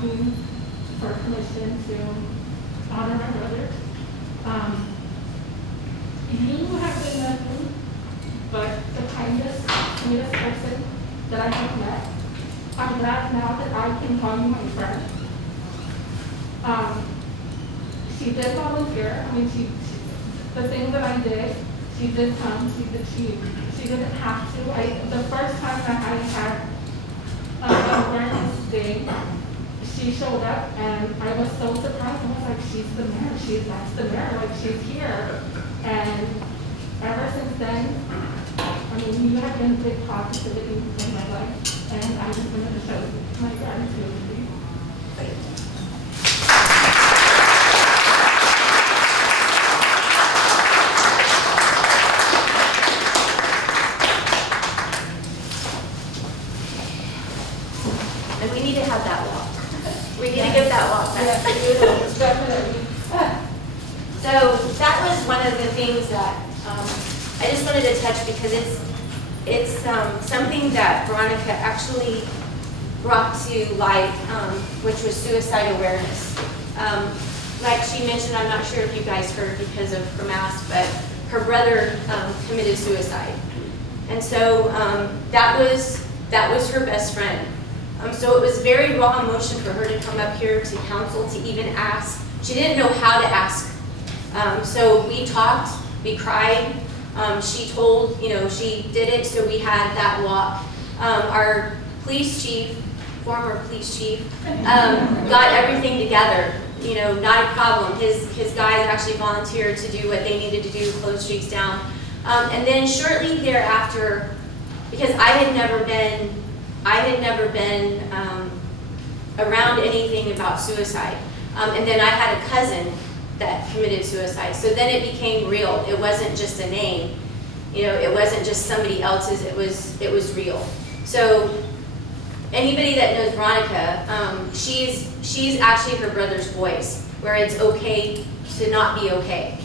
asking for permission to honor my brother. You have been nothing but the kindest, sweetest person that I have met. I'm glad now that I can call you my friend. She did volunteer. I mean, the thing that I did, she did come. She didn't have to. The first time that I had awareness day, she showed up, and I was so surprised. I was like, she's the mayor. That's the mayor. Like, she's here. And ever since then, I mean, you have been a big positivity in my life, and I just wanted to show my gratitude to you. Thank you. And we need to have that walk. We need to give that walk back. Yes, definitely. So that was one of the things that I just wanted to touch, because it's something that Veronica actually brought to light, which was suicide awareness. Like she mentioned, I'm not sure if you guys heard because of her mask, but her brother committed suicide, and so that was her best friend. So it was very raw emotion for her to come up here to council to even ask. She didn't know how to ask. So we talked, we cried. She told, she did it, so we had that walk. Our police chief, former police chief, got everything together. Not a problem. His guys actually volunteered to do what they needed to do, close streets down. And then shortly thereafter, because I had never been around anything about suicide. And then I had a cousin that committed suicide. So then it became real. It wasn't just a name. It wasn't just somebody else's, it was real. So anybody that knows Veronica, she's actually her brother's voice, where it's okay to not be okay.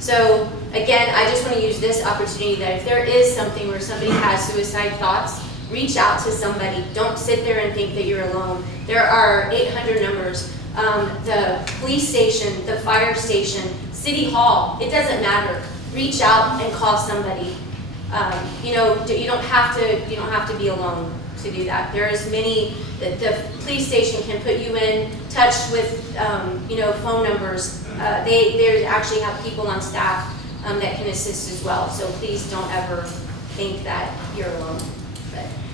So again, I just want to use this opportunity that if there is something where somebody has suicide thoughts, reach out to somebody. Don't sit there and think that you're alone. There are 800 numbers. The police station, the fire station, City Hall, it doesn't matter. Reach out and call somebody. You don't have to be alone to do that. There's many, the police station can put you in touch with, phone numbers. They actually have people on staff that can assist as well. So please don't ever think that you're alone.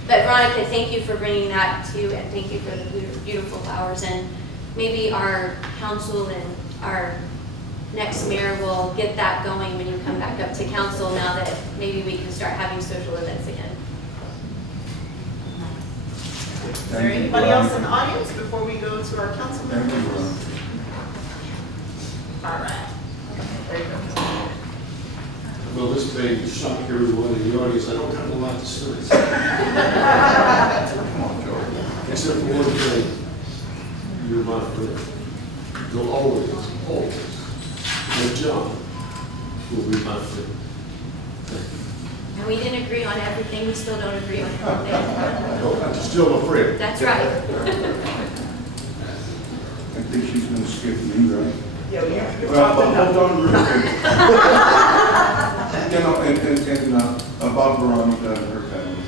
But Veronica, thank you for bringing that to, and thank you for the beautiful flowers. And maybe our council and our next mayor will get that going when you come back up to council, now that maybe we can start having social events again. Is there anybody else in the audience before we go to our council members? All right. There you go. Well, this may shock everyone in the audience. I don't have a lot to say. Except for one thing. You're my friend. You'll always, and John will be my friend. Thank you. And we didn't agree on everything. We still don't agree on everything. No, I'm still a friend. That's right. I think she's going to skip me, right? Yeah, we have to Well, hold on real quick. About Veronica and her family.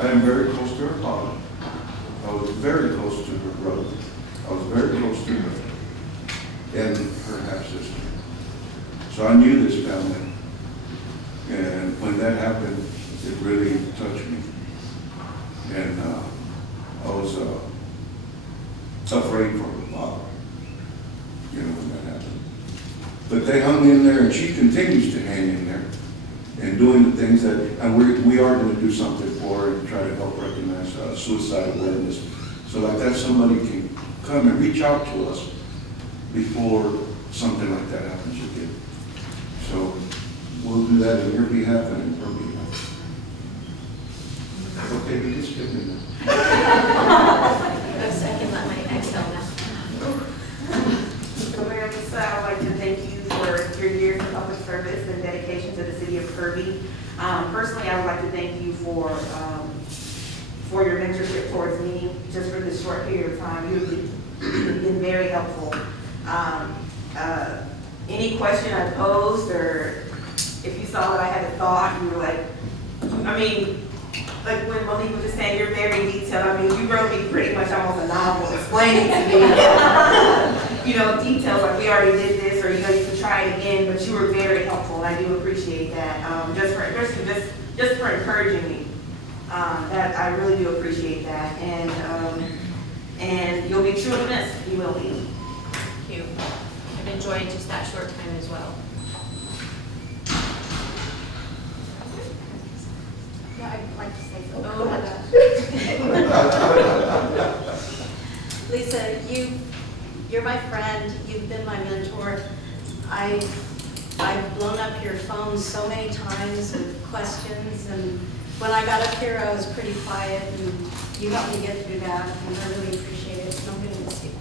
I am very close to her father. I was very close to her brother. I was very close to her and her half-sister. So I knew this family. And when that happened, it really touched me. And I was afraid for her father, when that happened. But they hung in there, and she continues to hang in there and doing the things that, and we are going to do something for her and try to help recognize suicide awareness. So like that, somebody can come and reach out to us before something like that happens again. So we'll do that in your behalf and in her behalf. Okay, we can skip it now. I can let my exhale now. So Mayor Lisa, I would like to thank you for your years of public service and dedication to the city of Kirby. Personally, I would like to thank you for for your mentorship towards me, just for this short period of time. You've been very helpful. Any question I posed, or if you saw that I had a thought, you were like, I mean, like when Monique was just saying, you're very detailed. I mean, you wrote me pretty much almost a novel explaining to me, you know, details like we already did this, or you know, you can try it again. But you were very helpful, and I do appreciate that. Just for encouraging me, that I really do appreciate that. And you'll be truly missed. You will be. Thank you. I've enjoyed just that short time as well. Yeah, I'd like to say something. Oh my gosh. Lisa, you're my friend. You've been my mentor. I've blown up your phone so many times with questions, and when I got up here, I was pretty quiet, and you helped me get through that, and I really appreciate it. So I'm going to miss you.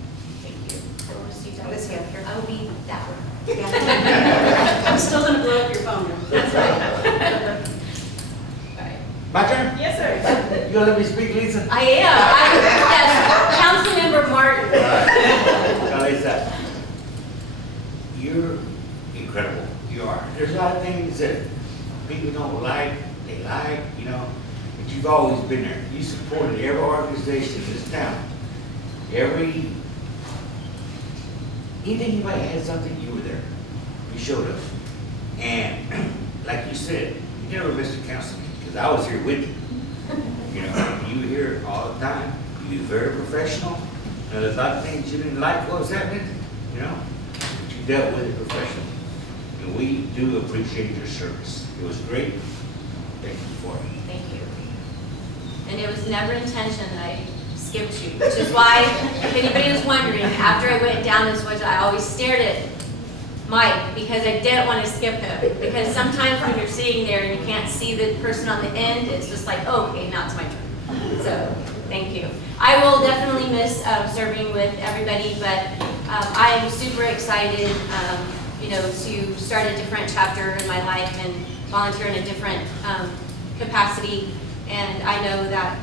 Thank you. We'll receive that. Miss you up here. I will be that one. Yeah. I'm still going to blow up your phone. That's right. All right. My turn? Yes, sir. You gonna let me speak, Lisa? I am. Yes, Councilmember Martin. Now, Lisa, you're incredible. You are. There's a lot of things that people don't like, they like, you know, but you've always been there. You supported every organization in this town. Anything anybody had something, you were there. You showed up. And like you said, you never missed a council meeting, because I was here with you. You know, you were here all the time. You were very professional. Now, there's a lot of things you didn't like what was happening, you know, but you dealt with it professionally. And we do appreciate your service. It was great. Thank you for it. Thank you. And it was never intention that I skipped you, which is why, if anybody was wondering, after I went down this way, I always stared at Mike, because I didn't want to skip him. Because sometimes when you're sitting there and you can't see the person on the end, it's just like, oh, okay, now it's my turn. So, thank you. I will definitely miss serving with everybody, but I am super excited, you know, to start a different chapter in my life and volunteer in a different capacity. And I know that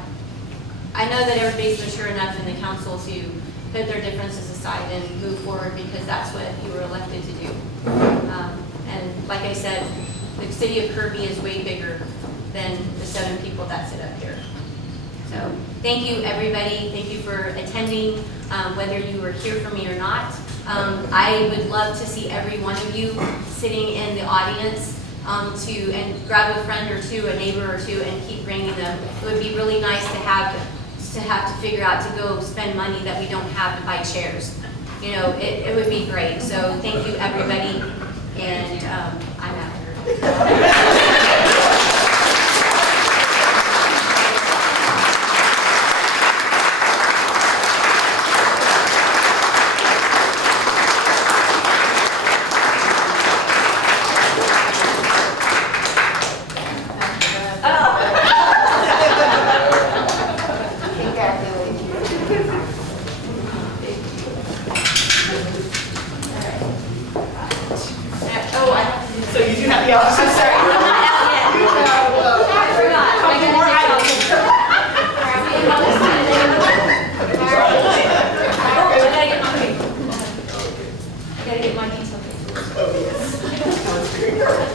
everybody's mature enough in the council to put their differences aside and move forward, because that's what you were elected to do. And like I said, the city of Kirby is way bigger than the 7 people that sit up here. So thank you, everybody. Thank you for attending, whether you were here for me or not. I would love to see every one of you sitting in the audience and grab a friend or two, a neighbor or two, and keep bringing them. It would be really nice to have to figure out to go spend money that we don't have to buy chairs. You know, it would be great. So thank you, everybody, and I'm out here. So you do have the office. I'm sorry, I'm not out yet. I forgot. I gotta More get items. I gotta get my detail paper. Oh, yes.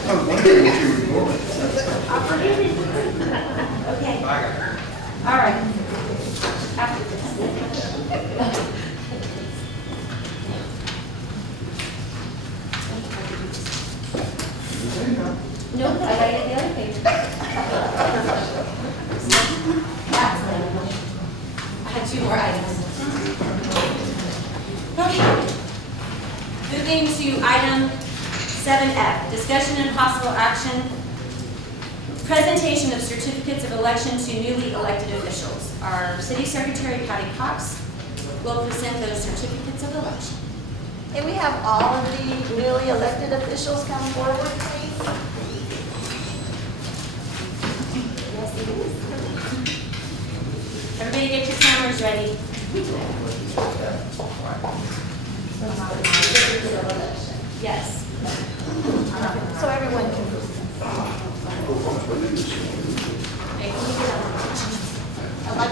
I was wondering what you were going. Okay. All right. After this. Nope, I gotta get the other paper. That's it. I had 2 more items. Okay. Moving to item 7F, discussion and possible action, presentation of certificates of election to newly elected officials. Our City Secretary, Patty Cox, will present those certificates of election. Can we have all of the newly elected officials come forward, please? Yes, it is. Everybody get your cameras ready. Yes. So everyone can. Okay, can we get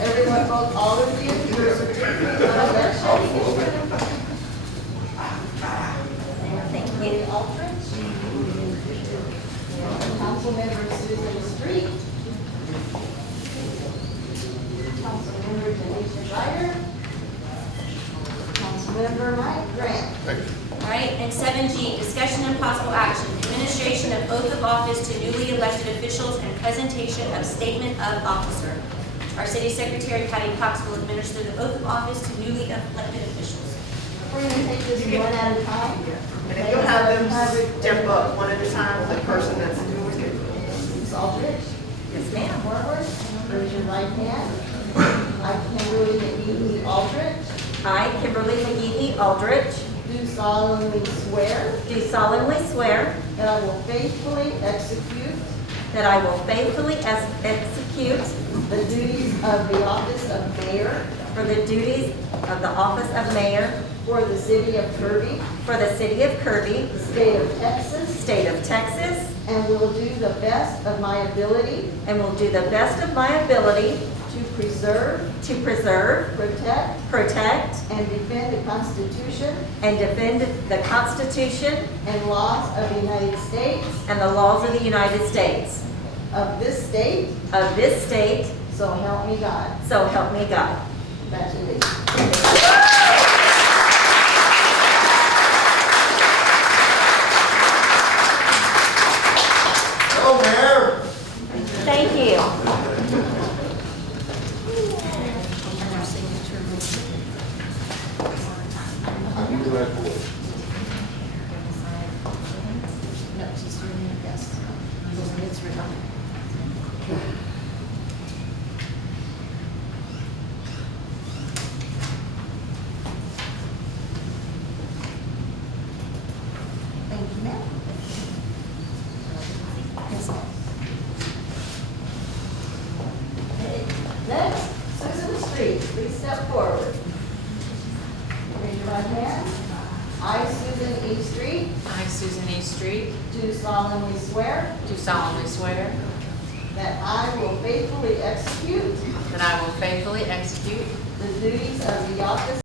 everyone, both all of you, your certificate of election. Thank you. Aldrich. Councilmember Susan Street. Councilmember Denise Ryder. Councilmember Mike Grant. All right, and 7G, discussion and possible action, administration of oath of office to newly elected officials and presentation of statement of officer. Our city secretary, Patty Cox, will administer the oath of office to newly elected officials. We're going to take this one at a time. And if you'll have them step up one at a time, the person that's doing it. Ms. Aldrich. Yes, ma'am. Forward. Raise your right hand. I, Kimberly McGee Aldrich, I, Kimberly McGee Aldrich, do solemnly swear do solemnly swear that I will faithfully execute that I will faithfully execute the duties of the office of mayor for the duties of the office of mayor for the city of Kirby, for the city of Kirby, state of Texas, state of Texas, and will do the best of my ability and will do the best of my ability to preserve, protect, and defend the Constitution and defend the Constitution and laws of the United States, and the laws of the United States, of this state, so help me God. so help me God. Congratulations. Hello, Mayor. Thank you. You do that for No, she's doing it, yes. It's written. Thank you, ma'am. Yes, ma'am. Okay, next, Susan Street, please step forward. Raise your right hand. I, Susan E. Street, I, Susan E. Street, do solemnly swear do solemnly swear that I will faithfully execute that I will faithfully execute the duties of the office